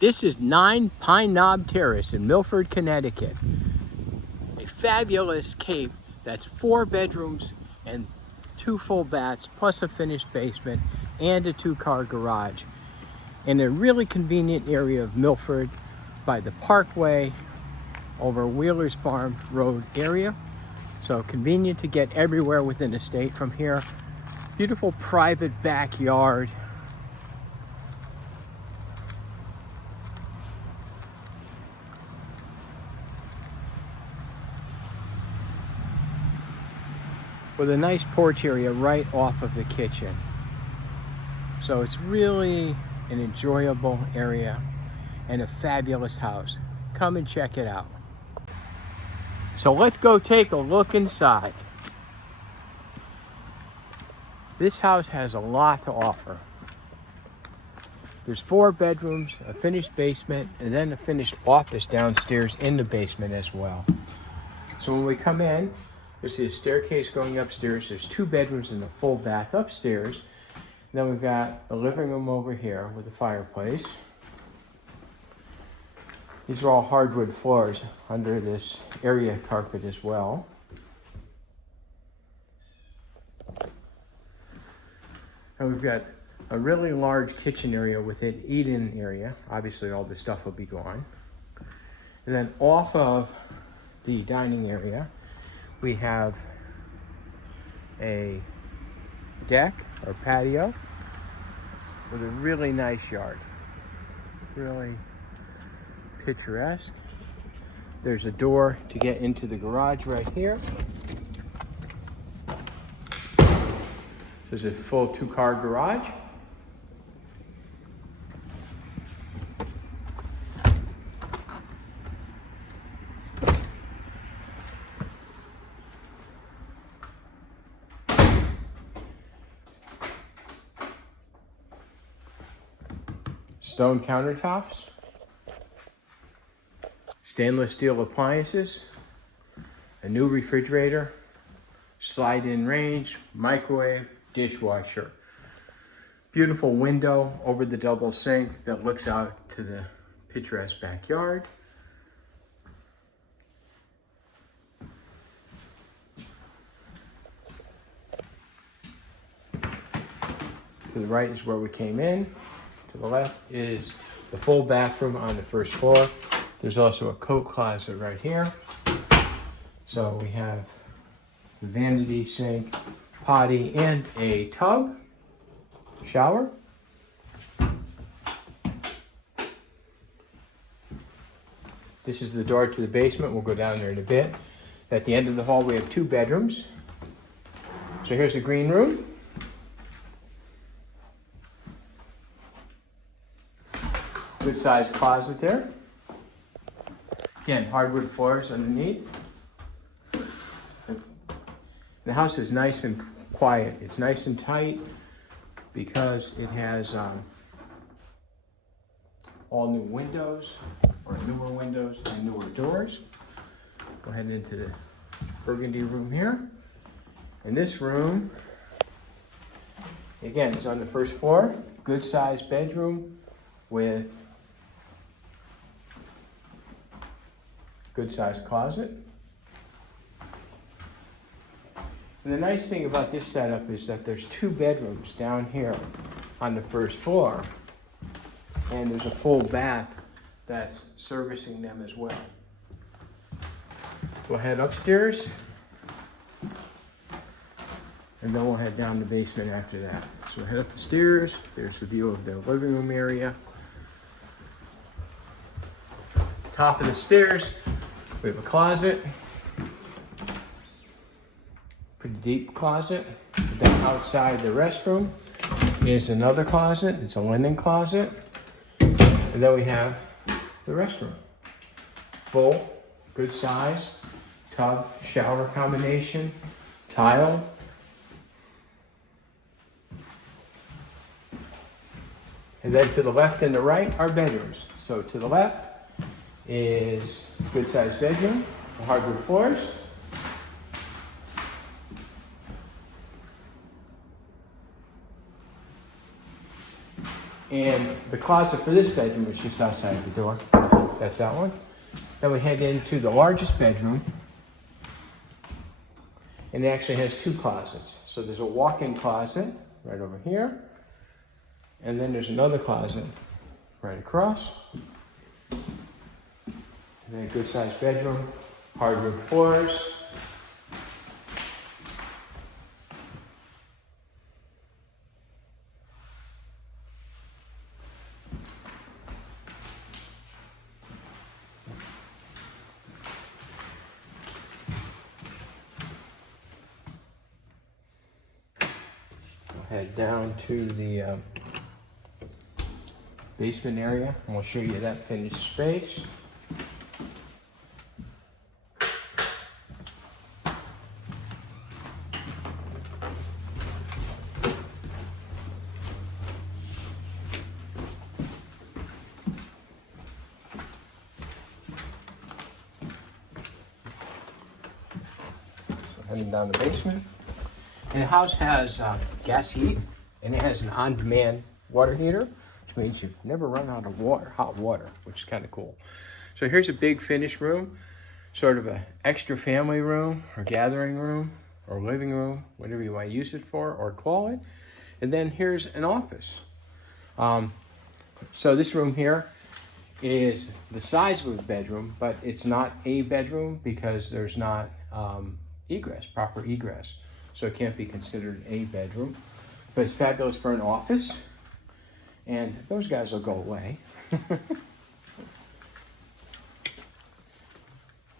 This is 9 Pine Knob Terrace in Milford, Connecticut. A fabulous cape that's 4 bedrooms and 2 full baths, plus a finished basement and a 2-car garage. In a really convenient area of Milford by the Parkway over Wheeler's Farm Road area. So convenient to get everywhere within the state from here. Beautiful private backyard. With a nice porch area right off of the kitchen. So it's really an enjoyable area and a fabulous house. Come and check it out. So let's go take a look inside. This house has a lot to offer. There's 4 bedrooms, a finished basement, and then a finished office downstairs in the basement as well. So when we come in, you'll see a staircase going upstairs. There's 2 bedrooms and a full bath upstairs. Then we've got the living room over here with a fireplace. These are all hardwood floors under this area carpet as well. And we've got a really large kitchen area with an eat-in area. Obviously all this stuff will be gone. And then off of the dining area, we have a deck or patio with a really nice yard. Really picturesque. There's a door to get into the garage right here. There's a full 2-car garage. Stone countertops, stainless steel appliances, a new refrigerator, slide-in range, microwave, dishwasher. Beautiful window over the double sink that looks out to the picturesque backyard. To the right is where we came in. To the left is the full bathroom on the first floor. There's also a coat closet right here. So we have the vanity sink, potty, and a tub, shower. This is the door to the basement. We'll go down there in a bit. At the end of the hall, we have 2 bedrooms. So here's the green room. Good sized closet there. Again, hardwood floors underneath. The house is nice and quiet. It's nice and tight because it has all new windows, or newer windows and newer doors. Go ahead into the burgundy room here. And this room, again, is on the first floor. Good sized bedroom with good sized closet. And the nice thing about this setup is that there's 2 bedrooms down here on the first floor, and there's a full bath that's servicing them as well. We'll head upstairs, and then we'll head down the basement after that. So we'll head up the stairs. There's the view of the living room area. Top of the stairs, we have a closet, pretty deep closet. Then outside the restroom is another closet. It's a linen closet. And then we have the restroom. Full, good size, tub, shower combination, tiled. And then to the left and the right are bedrooms. So to the left is good sized bedroom, hardwood floors. And the closet for this bedroom is just outside the door. That's that one. Then we head into the largest bedroom. And it actually has two closets. So there's a walk-in closet right over here. And then there's another closet right across. And then a good-sized bedroom, hardwood floors. Head down to the basement area, and we'll show you that finished space. So heading down the basement. And the house has gas heat, and it has an on-demand water heater, which means you never run out of water, hot water, which is kind of cool. So here's a big finished room, sort of an extra family room, or gathering room, or living room, whatever you want to use it for, or call it. And then here's an office. So this room here is the size of a bedroom, but it's not a bedroom because there's not proper egress. So it can't be considered a bedroom, but it's fabulous for an office, and those guys will go away. Then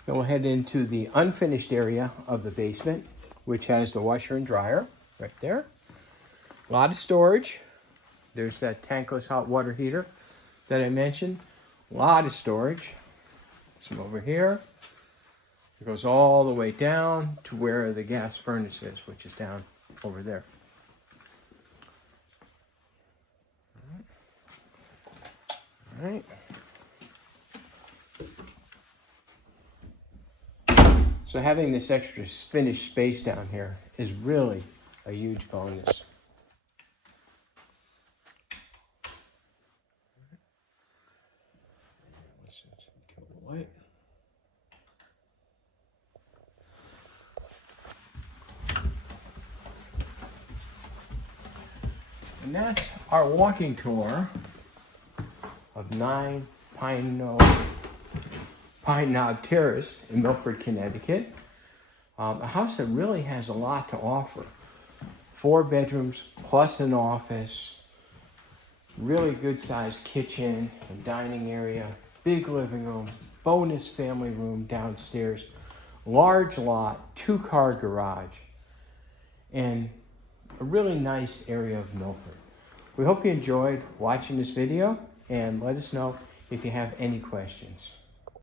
we'll head into the unfinished area of the basement, which has the washer and dryer right there. A lot of storage. There's that tankless hot water heater that I mentioned. A lot of storage. Some over here. It goes all the way down to where the gas furnace is, which is down over there. All right. So having this extra finished space down here is really a huge bonus. Let's kill the light. And that's our walking tour of 9 Pine Knob Terrace in Milford, Connecticut. A house that really has a lot to offer. 4 bedrooms plus an office, really good sized kitchen and dining area, big living room, bonus family room downstairs, large lot, 2-car garage, and a really nice area of Milford. We hope you enjoyed watching this video, and let us know if you have any questions.